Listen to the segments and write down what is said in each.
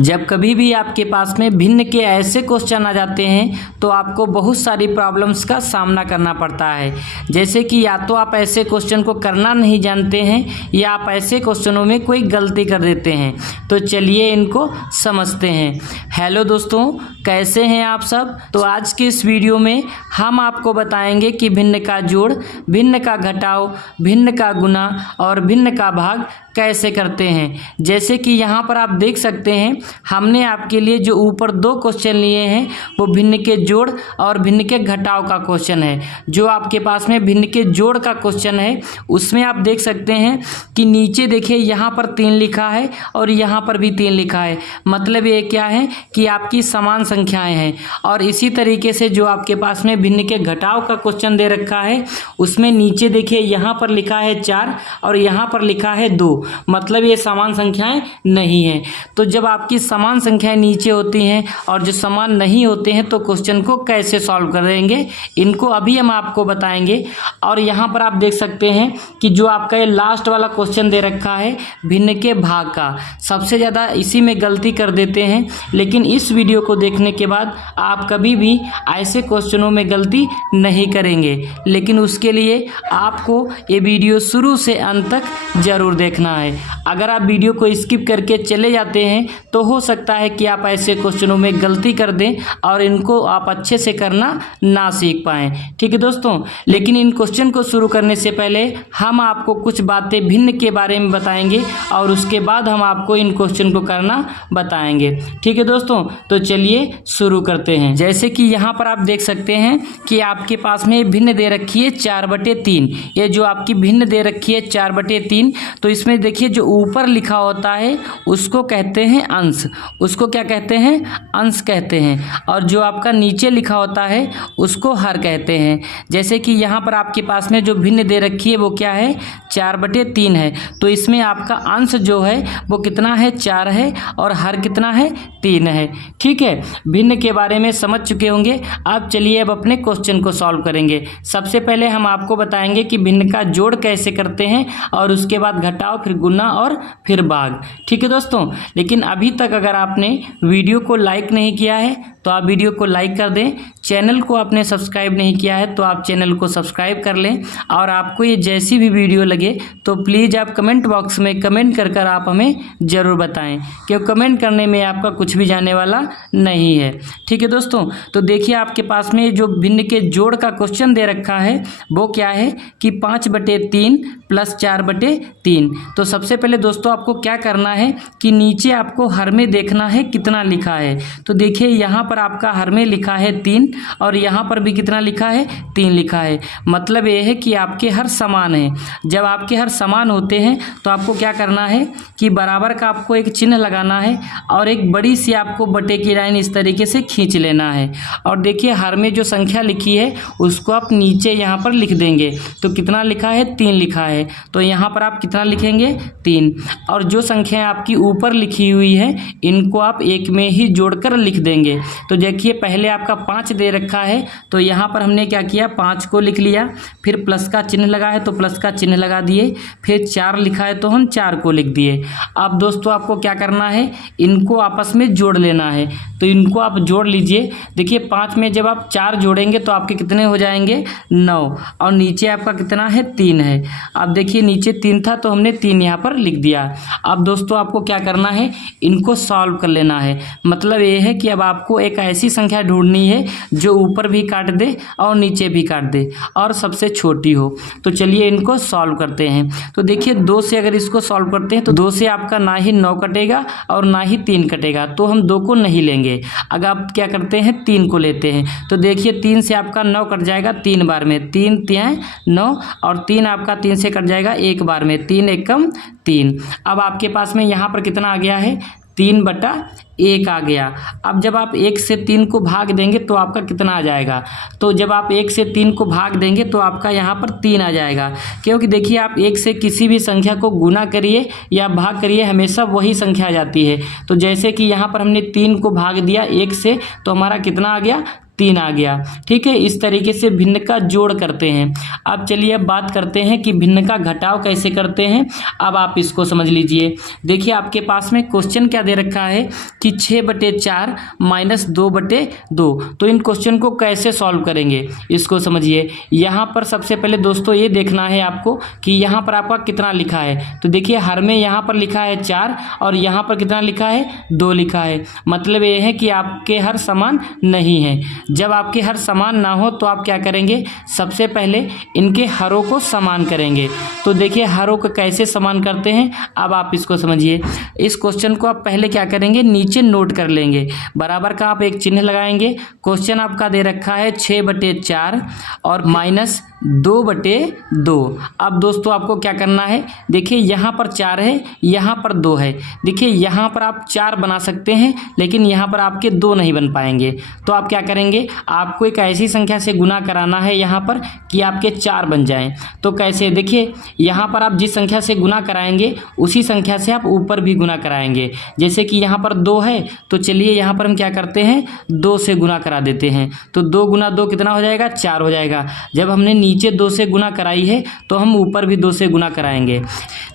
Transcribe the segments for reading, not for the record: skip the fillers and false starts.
जब कभी भी आपके पास में भिन्न के ऐसे क्वेश्चन आ जाते हैं तो आपको बहुत सारी प्रॉब्लम्स का सामना करना पड़ता है। जैसे कि या तो आप ऐसे क्वेश्चन को करना नहीं जानते हैं या आप ऐसे क्वेश्चनों में कोई गलती कर देते हैं। तो चलिए इनको समझते हैं। हेलो दोस्तों, कैसे हैं आप सब। तो आज के इस वीडियो में हम आपको बताएंगे कि भिन्न का जोड़, भिन्न का घटाव, भिन्न का गुना और भिन्न का भाग कैसे करते हैं। जैसे कि यहाँ पर आप देख सकते हैं, हमने आपके लिए जो ऊपर दो क्वेश्चन लिए हैं वो भिन्न के जोड़ और भिन्न के घटाव का क्वेश्चन है। जो आपके पास में भिन्न के जोड़ का क्वेश्चन है उसमें आप देख सकते हैं कि नीचे देखिए यहाँ पर 3 लिखा है और यहाँ पर भी 3 लिखा है। मतलब ये क्या है कि आपकी समान संख्याएं हैं। और इसी तरीके से जो आपके पास में भिन्न के घटाव का क्वेश्चन दे रखा है उसमें नीचे देखिए यहाँ पर लिखा है 4 और यहाँ पर लिखा है 2। मतलब ये समान संख्याएं नहीं है। तो जब आपकी समान संख्याएं नीचे होती हैं और जो समान नहीं होते हैं तो क्वेश्चन को कैसे सॉल्व करेंगे, इनको अभी हम आपको बताएंगे। और यहाँ पर आप देख सकते हैं कि जो आपका ये लास्ट वाला क्वेश्चन दे रखा है भिन्न के भाग का, सबसे ज़्यादा इसी में गलती कर देते हैं। लेकिन इस वीडियो को देखने के बाद आप कभी भी ऐसे क्वेश्चनों में गलती नहीं करेंगे। लेकिन उसके लिए आपको ये वीडियो शुरू से अंत तक जरूर देखना है। अगर आप वीडियो को स्किप करके चले जाते हैं तो हो सकता है कि आप ऐसे क्वेश्चनों में गलती कर दें और इनको आप अच्छे से करना ना सीख पाएं। ठीक है दोस्तों, लेकिन इन क्वेश्चन को शुरू करने से पहले हम आपको कुछ बातें भिन्न के बारे में बताएंगे और उसके बाद हम आपको इन क्वेश्चन को करना बताएंगे। ठीक है दोस्तों, तो चलिए शुरू करते हैं। जैसे कि यहाँ पर आप देख सकते हैं कि आपके पास में भिन्न दे रखी है 4/3। ये जो आपकी भिन्न दे रखी है 4/3, तो इसमें देखिए जो ऊपर लिखा होता है उसको कहते हैं अंश। उसको क्या कहते हैं? अंश कहते हैं। और जो आपका नीचे लिखा होता है उसको हर कहते हैं। जैसे कि यहाँ पर आपके पास में जो भिन्न दे रखी है वो क्या है? 4/3 है। तो इसमें आपका अंश जो है वो कितना है? 4 है और हर कितना है? 3 है। ठीक है, भिन्न के बारे में समझ चुके होंगे। अब चलिए अब अपने क्वेश्चन को सॉल्व करेंगे। सबसे पहले हम आपको बताएंगे कि भिन्न का जोड़ कैसे करते हैं और उसके बाद घटाव, फिर गुना और फिर भाग। ठीक है दोस्तों, लेकिन अभी तक अगर आपने वीडियो को लाइक नहीं किया है तो आप वीडियो को लाइक कर दें। चैनल को आपने सब्सक्राइब नहीं किया है तो आप चैनल को सब्सक्राइब कर लें। और आपको ये जैसी भी वीडियो लगे तो प्लीज़ आप कमेंट बॉक्स में कमेंट कर कर आप हमें ज़रूर बताएं, क्योंकि कमेंट करने में आपका कुछ भी जाने वाला नहीं है। ठीक है दोस्तों, तो देखिए आपके पास में जो भिन्न के जोड़ का क्वेश्चन दे रखा है वो क्या है कि 5/3 + 4/3। तो सबसे पहले दोस्तों आपको क्या करना है कि नीचे आपको हर में देखना है कितना लिखा है। तो देखिए यहाँ पर आपका हर में लिखा है 3 और यहाँ पर भी कितना लिखा है? 3 लिखा है। मतलब ये है कि आपके हर समान है। जब आपके हर समान होते हैं तो आपको क्या करना है कि बराबर का आपको एक चिन्ह लगाना है और एक बड़ी सी आपको बटे की लाइन इस तरीके से खींच लेना है। और देखिए हर में जो संख्या लिखी है उसको आप नीचे यहाँ पर लिख देंगे। तो कितना लिखा है? 3 लिखा है। तो यहाँ पर आप कितना लिखेंगे? 3। और जो संख्या आपकी ऊपर लिखी हुई है इनको आप एक में ही जोड़कर लिख देंगे। तो देखिए पहले आपका 5 दे रखा है तो यहाँ पर हमने क्या किया? 5 को लिख लिया, फिर प्लस का चिन्ह लगा है तो प्लस का चिन्ह लगा दिए, फिर 4 लिखा है तो हम 4 को लिख दिए। अब दोस्तों आपको क्या करना है? इनको आपस में जोड़ लेना है। तो इनको आप जोड़ लीजिए। देखिए 5 में जब आप 4 जोड़ेंगे तो आपके कितने हो जाएंगे? 9। और नीचे आपका कितना है? 3 है। अब देखिए नीचे 3 था तो हमने 3 यहाँ पर लिख दिया। अब दोस्तों आपको क्या करना है? इनको सॉल्व कर लेना है। मतलब ये है कि अब आपको एक ऐसी संख्या ढूंढनी है जो ऊपर भी काट दे और नीचे भी काट दे और सबसे छोटी हो। तो चलिए इनको सॉल्व करते हैं। तो देखिए 2 से अगर इसको सॉल्व करते हैं तो 2 से आपका ना ही 9 कटेगा और ना ही 3 कटेगा, तो हम 2 को नहीं लेंगे। अगर आप क्या करते हैं? 3 को लेते हैं। तो देखिए 3 से आपका 9 कट जाएगा 3 बार में, 3 3 9 और 3 आपका 3 से कट जाएगा 1 बार में, 3 एकम 3। अब आपके पास में यहाँ पर कितना आ गया है? 3/1 आ गया। अब जब आप 1 से 3 को भाग देंगे तो आपका कितना आ जाएगा? तो जब आप 1 से 3 को भाग देंगे तो आपका यहाँ पर 3 आ जाएगा। क्योंकि देखिए आप 1 से किसी भी संख्या को गुना करिए या भाग करिए, हमेशा वही संख्या आ जाती है। तो जैसे कि यहाँ पर हमने 3 को भाग दिया 1 से तो हमारा कितना आ गया? 3 आ गया। ठीक है, इस तरीके से भिन्न का जोड़ करते हैं। अब चलिए अब बात करते हैं कि भिन्न का घटाव कैसे करते हैं। अब आप इसको समझ लीजिए। देखिए आपके पास में क्वेश्चन क्या दे रखा है कि 6/4 माइनस 2/2। तो इन क्वेश्चन को कैसे सॉल्व करेंगे इसको समझिए। यहाँ पर सबसे पहले दोस्तों ये देखना है आपको कि यहाँ पर आपका कितना लिखा है। तो देखिए हर में यहाँ पर लिखा है 4 और यहाँ पर कितना लिखा है 2 लिखा है। मतलब ये है कि आपके हर समान नहीं है। जब आपके हर समान ना हो तो आप क्या करेंगे, सबसे पहले इनके हरों को समान करेंगे। तो देखिए हरों को कैसे समान करते हैं, अब आप इसको समझिए। इस क्वेश्चन को आप पहले क्या करेंगे, नीचे नोट कर लेंगे। बराबर का आप एक चिन्ह लगाएंगे। क्वेश्चन आपका दे रखा है 6/4 और माइनस 2/2। अब दोस्तों आपको क्या करना है, देखिए यहाँ पर 4 है, यहाँ पर 2 है। देखिए यहाँ पर आप 4 बना सकते हैं लेकिन यहाँ पर आपके 2 नहीं बन पाएंगे। तो आप क्या करेंगे, आपको एक ऐसी संख्या से गुना कराना है यहाँ पर कि आपके 4 बन जाएं। तो कैसे, देखिए यहाँ पर आप जिस संख्या से गुना कराएंगे उसी संख्या से आप ऊपर भी गुना कराएंगे। जैसे कि यहाँ पर 2 है तो चलिए यहाँ पर हम क्या करते हैं, 2 से गुना करा देते हैं। तो 2 गुना 2 कितना हो जाएगा, 4 हो जाएगा। जब हमने नीचे 2 से गुना कराई है तो हम ऊपर भी 2 से गुना कराएंगे।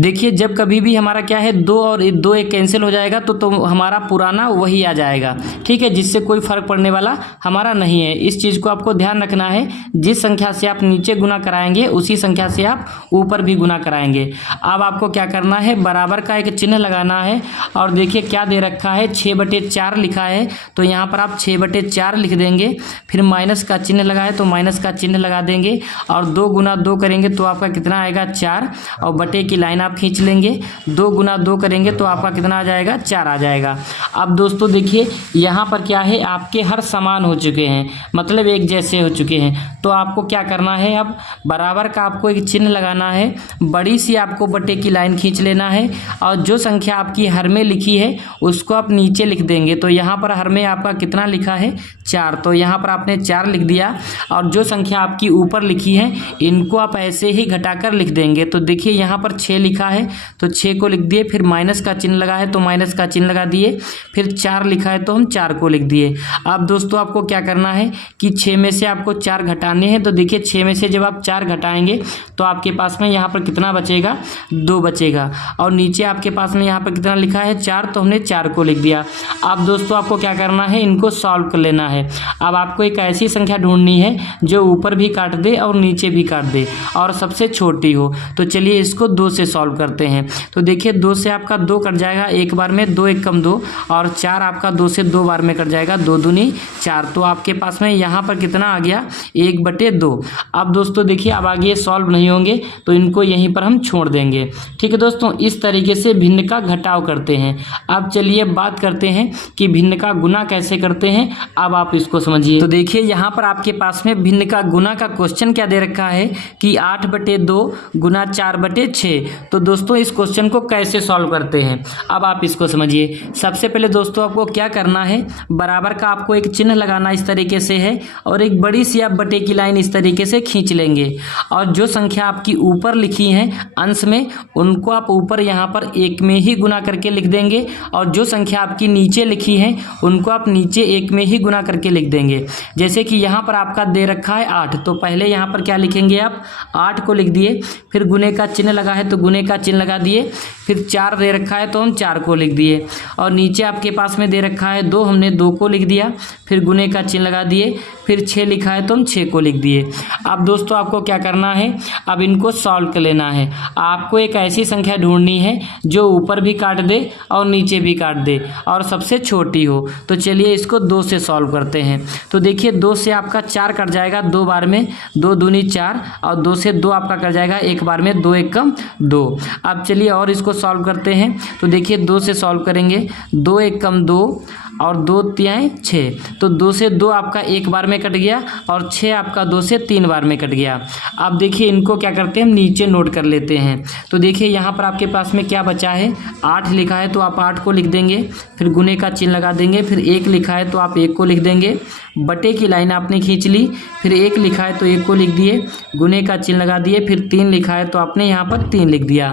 देखिए जब कभी भी हमारा क्या है 2 और 2 एक कैंसिल हो जाएगा तो हमारा पुराना वही आ जाएगा। ठीक है, जिससे कोई फर्क पड़ने वाला हमारा नहीं है। इस चीज़ को आपको ध्यान रखना है। जिस संख्या से आप नीचे गुना कराएंगे उसी संख्या से आप ऊपर भी गुना कराएंगे। अब आपको क्या करना है, बराबर का एक चिन्ह लगाना है। और देखिए क्या दे रखा है, 6/4 लिखा है तो यहाँ पर आप 6/4 लिख देंगे। फिर माइनस का चिन्ह लगा है तो माइनस का चिन्ह लगा देंगे। और 2 गुना 2 करेंगे तो आपका कितना आएगा, 4। और बटे की लाइन आप खींच लेंगे। 2 गुना 2 करेंगे तो आपका कितना आ जाएगा, 4 आ जाएगा। अब दोस्तों देखिए यहाँ पर क्या है, आपके हर समान हो चुके हैं, मतलब एक जैसे हो चुके हैं। तो आपको क्या करना है, अब बराबर का आपको एक चिन्ह लगाना है। बड़ी सी आपको बटे की लाइन खींच लेना है और जो संख्या आपकी हर में लिखी है उसको आप नीचे लिख देंगे। तो यहाँ पर हर में आपका कितना लिखा है, 4। तो यहाँ पर आपने 4 लिख दिया। और जो संख्या आपकी ऊपर लिखी है इनको आप ऐसे ही घटाकर लिख देंगे। तो देखिए यहाँ पर 6 लिखा है तो 6 को लिख दिए। फिर माइनस का चिन्ह लगा है तो माइनस का चिन्ह लगा दिए। फिर 4 लिखा है तो हम 4 को लिख दिए। अब दोस्तों आपको क्या करना है कि 6 में से आपको 4 घटाने हैं। तो देखिए 6 में से जब आप 4 घटाएंगे तो आपके पास में यहाँ पर कितना बचेगा, 2 बचेगा। और नीचे आपके पास में यहाँ पर कितना लिखा है, 4, तो हमने 4 को लिख दिया। अब दोस्तों आपको क्या करना है, इनको सॉल्व कर लेना है। अब आपको एक ऐसी संख्या ढूंढनी है जो ऊपर भी काट दे और नीचे भी काट दे और सबसे छोटी हो। तो चलिए इसको 2 से सॉल्व करते हैं। तो देखिए 2 से आपका 2 कट जाएगा एक बार में, 2 1 कम 2। और 4 आपका 2 से 2 बार में कट जाएगा, 2 दूनी 4। तो आपके पास में यहाँ पर कितना आ गया, 1/2। अब दोस्तों देखिए अब आगे सॉल्व नहीं होंगे तो इनको यहीं पर हम छोड़ देंगे। ठीक है दोस्तों, इस तरीके से भिन्न का घटाव करते हैं। अब चलिए बात करते हैं कि भिन्न का गुना कैसे करते हैं। अब आप इसको समझिए। तो देखिए यहाँ पर आपके पास में भिन्न का गुना का क्वेश्चन क्या दे रखा है कि 8/2 गुना 4/6। तो दोस्तों इस क्वेश्चन को कैसे सॉल्व करते हैं, अब आप इसको समझिए। सबसे पहले दोस्तों आपको क्या करना है, बराबर का आपको एक चिन्ह लगाना इस तरीके से है और एक बड़ी सी आप बटे की लाइन इस तरीके से खींच लेंगे। और जो संख्या आपकी ऊपर लिखी है अंश में उनको आप ऊपर यहाँ पर 1 में ही गुना करके लिख देंगे। और जो संख्या आपकी नीचे लिखी है उनको आप नीचे 1 में ही गुना करके लिख देंगे। जैसे कि यहाँ पर आपका दे रखा है 8, तो पहले यहाँ पर क्या लिखेंगे, आप 8 को लिख दिए। फिर गुने का चिन्ह लगा है तो गुने का चिन्ह लगा दिए। फिर 4 दे रखा है तो हम 4 को लिख दिए। और नीचे आपके पास में दे रखा है 2, हमने 2 को लिख दिया। फिर गुने का चिन्ह लगा दिए। फिर 6 लिखा है तो हम 6 को लिख दिए। अब दोस्तों आपको क्या करना है, अब इनको सॉल्व कर लेना है। आपको एक ऐसी संख्या ढूंढनी है जो ऊपर भी काट दे और नीचे भी काट दे और सबसे छोटी हो। तो चलिए इसको 2 से सॉल्व करते हैं। तो देखिए 2 से आपका 4 कट जाएगा 2 बार में, 2 दूनी 4। और 2 से 2 आपका कट जाएगा एक बार में, 2 1 कम 2। अब चलिए और इसको सॉल्व करते हैं। तो देखिए 2 से सॉल्व करेंगे, 2 1 कम 2 और 2 3 6। तो 2 से 2 आपका एक बार में कट गया और 6 आपका 2 से 3 बार में कट गया। अब देखिए इनको क्या करते हैं, हम नीचे नोट कर लेते हैं। तो देखिए यहाँ पर आपके पास में क्या बचा है, 8 लिखा है तो आप 8 को लिख देंगे। फिर गुने का चिन्ह लगा देंगे। फिर 1 लिखा है तो आप 1 को लिख देंगे। बटे की लाइन आपने खींच ली। फिर 1 लिखा है तो 1 को लिख दिए, गुने का चिन्ह लगा दिए। फिर 3 लिखा है तो आपने यहाँ पर 3 लिख दिया।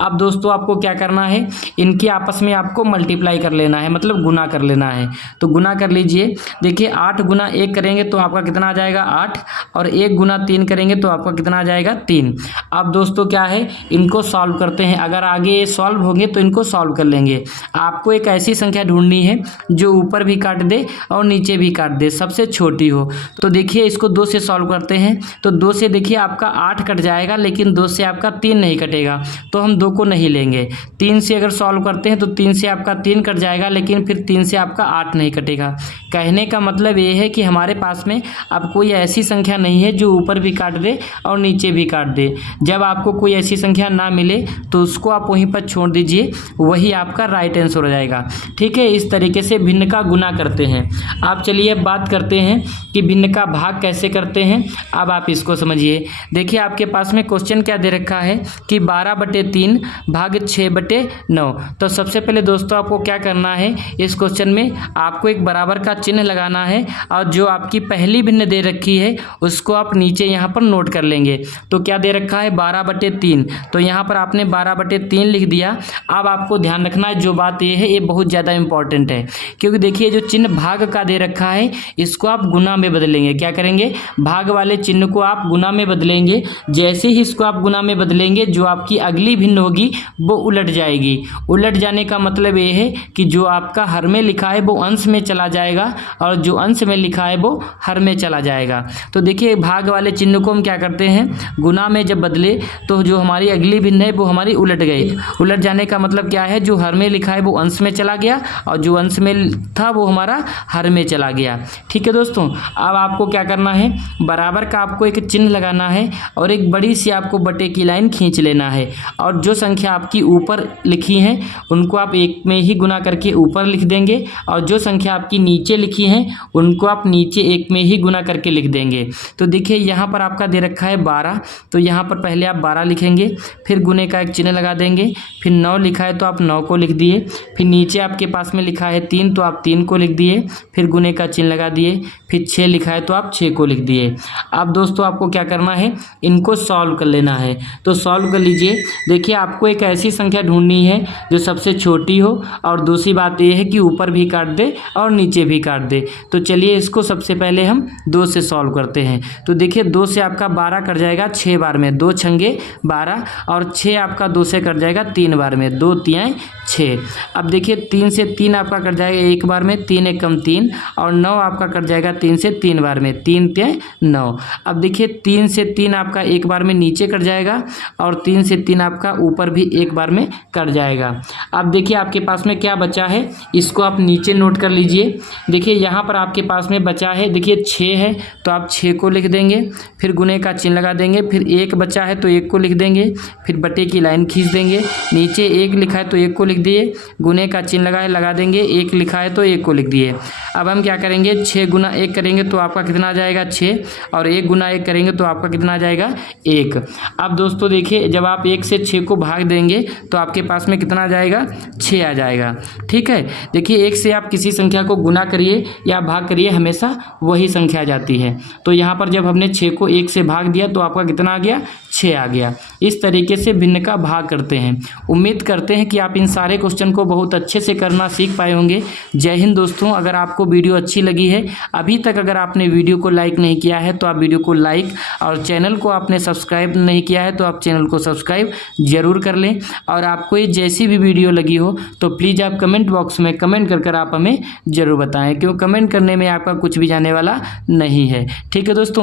अब दोस्तों आपको क्या करना है, इनके आपस में आपको मल्टीप्लाई कर लेना है, मतलब गुना कर लेना है। तो गुना कर लीजिए। देखिए 8 8 गुना 1 करेंगे तो आपका कितना आ जाएगा 8, और 1 गुना 3 करेंगे तो आपका कितना आ जाएगा 3। अब दोस्तों क्या है, इनको सॉल्व करते हैं। अगर आगे ये सॉल्व होंगे तो इनको सॉल्व कर लेंगे। आपको एक ऐसी संख्या ढूंढनी है जो ऊपर भी काट दे और नीचे भी काट दे, सबसे छोटी हो। तो देखिए इसको 2 से सॉल्व करते हैं। तो 2 से देखिए आपका 8 कट जाएगा, लेकिन 2 से आपका 3 नहीं कटेगा, तो हम 2 को नहीं लेंगे। 3 से अगर सॉल्व करते हैं तो 3 से आपका 3 कट जाएगा, लेकिन फिर 3 से आपका 8 नहीं कटेगा। कहने का मतलब ये है कि हमारे पास में अब कोई ऐसी संख्या नहीं है जो ऊपर भी काट दे और नीचे भी काट दे। जब आपको कोई ऐसी संख्या ना मिले तो उसको आप वहीं पर छोड़ दीजिए, वही आपका राइट आंसर हो जाएगा। ठीक है, इस तरीके से भिन्न का गुना करते हैं। आप चलिए अब बात करते हैं कि भिन्न का भाग कैसे करते हैं। अब आप इसको समझिए। देखिए आपके पास में क्वेश्चन क्या दे रखा है कि 12/3 भाग 6/9। तो सबसे पहले दोस्तों आपको क्या करना है, इस क्वेश्चन में आपको एक बराबर का चिन्ह लगाना है, और जो आपकी पहली भिन्न दे रखी है उसको आप नीचे यहाँ पर नोट कर लेंगे। तो क्या दे रखा है 12/3, तो यहाँ पर आपने 12/3 लिख दिया। अब आपको ध्यान रखना है, जो बात ये है ये बहुत ज़्यादा इंपॉर्टेंट है, क्योंकि देखिए जो चिन्ह भाग का दे रखा है इसको आप गुना में बदलेंगे। क्या करेंगे, भाग वाले चिन्ह को आप गुना में बदलेंगे। जैसे ही इसको आप गुना में बदलेंगे, जो आपकी अगली भिन्न होगी वो उलट जाएगी। उलट जाने का मतलब ये है कि जो आपका हर में लिखा है वो अंश में चला जाएगा, और जो अंश में लिखा है वो हर में चला जाएगा। तो देखिए भाग वाले चिन्ह को हम क्या करते हैं, गुना में जब बदले तो जो हमारी अगली भिन्न है वो हमारी उलट गई। उलट जाने का मतलब क्या है, जो हर में लिखा है वो अंश में चला गया, और जो अंश में था वो हमारा हर में चला गया। ठीक है दोस्तों, अब आपको क्या करना है, बराबर का आपको एक चिन्ह लगाना है, और एक बड़ी सी आपको बटे की लाइन खींच लेना है, और जो संख्या आपकी ऊपर लिखी है उनको आप 1 में ही गुना करके ऊपर लिख देंगे, और जो संख्या आपकी नीचे लिखी है उनको आप नीचे 1 में ही गुना करके लिख देंगे। तो देखिए यहाँ पर आपका दे रखा है 12, तो यहाँ पर पहले आप 12 लिखेंगे, फिर गुने का एक चिन्ह लगा देंगे। फिर 9 लिखा है तो आप 9 को लिख दिए। फिर नीचे आपके पास में लिखा है 3, तो आप 3 को लिख दिए, फिर गुने का चिन्ह लगा दिए। फिर 6 लिखा है तो आप 6 को लिख दिए। अब दोस्तों आपको क्या करना है, इनको सॉल्व कर लेना है। तो सॉल्व कर लीजिए। देखिए आपको एक ऐसी संख्या ढूंढनी है जो सबसे छोटी हो, और दूसरी बात यह है कि ऊपर भी काट दे और नीचे भी काट दे। तो चलिए इसको सबसे पहले हम 2 से सॉल्व करते हैं। तो देखिए 2 से आपका 12 कट जाएगा 6 बार में, 2 छंगे 12, और 6 आपका 2 से कट जाएगा 3 बार में, 2 तियां 6। अब देखिए 3 से 3 आपका कट जाएगा 1 बार में, 3 1 कम 3, और 9 आपका कट जाएगा 3 से 3 बार में, 3 तियां 9। अब देखिए 3 से 3 आपका 1 बार में नीचे कट जाएगा, और 3 से 3 आपका ऊपर भी 1 बार में कट जाएगा। अब देखिए आपके पास में क्या बचा है, इसको आप नीचे नोट कर लीजिए। देखिए यहाँ पर आपके पास में बचा है, देखिए 6 है तो आप 6 को लिख देंगे, फिर गुने का चिन्ह लगा देंगे। फिर 1 बचा है तो 1 को लिख देंगे, फिर बटे की लाइन खींच देंगे। नीचे 1 लिखा है तो 1 को लिख दिए, गुने का चिन्ह लगा देंगे। 1 लिखा है तो 1 को लिख दिए। अब हम क्या करेंगे, 6 गुना 1 करेंगे तो आपका कितना आ जाएगा 6, और 1 गुना 1 करेंगे तो आपका कितना आ जाएगा 1। अब दोस्तों देखिए जब आप 1 से 6 को भाग देंगे तो आपके पास में कितना आ जाएगा, 6 आ जाएगा। ठीक है, देखिए 1 से आप किसी संख्या को गुना करिए या भाग करिए, हमेशा वही संख्या आ जाती है। तो यहाँ पर जब हमने 6 को 1 से भाग दिया तो आपका कितना आ गया, 6 आ गया। इस तरीके से भिन्न का भाग करते हैं। उम्मीद करते हैं कि आप इन सारे क्वेश्चन को बहुत अच्छे से करना सीख पाए होंगे। जय हिंद दोस्तों। अगर आपको वीडियो अच्छी लगी है, अभी तक अगर आपने वीडियो को लाइक नहीं किया है तो आप वीडियो को लाइक, और चैनल को आपने सब्सक्राइब नहीं किया है तो आप चैनल को सब्सक्राइब जरूर कर लें। और आपको ये जैसी भी वीडियो लगी हो तो प्लीज़ आप कमेंट बॉक्स में कमेंट कर आप हमें ज़रूर बताएं, क्यों कमेंट करने में आपका कुछ भी जाने वाला नहीं है। ठीक है दोस्तों।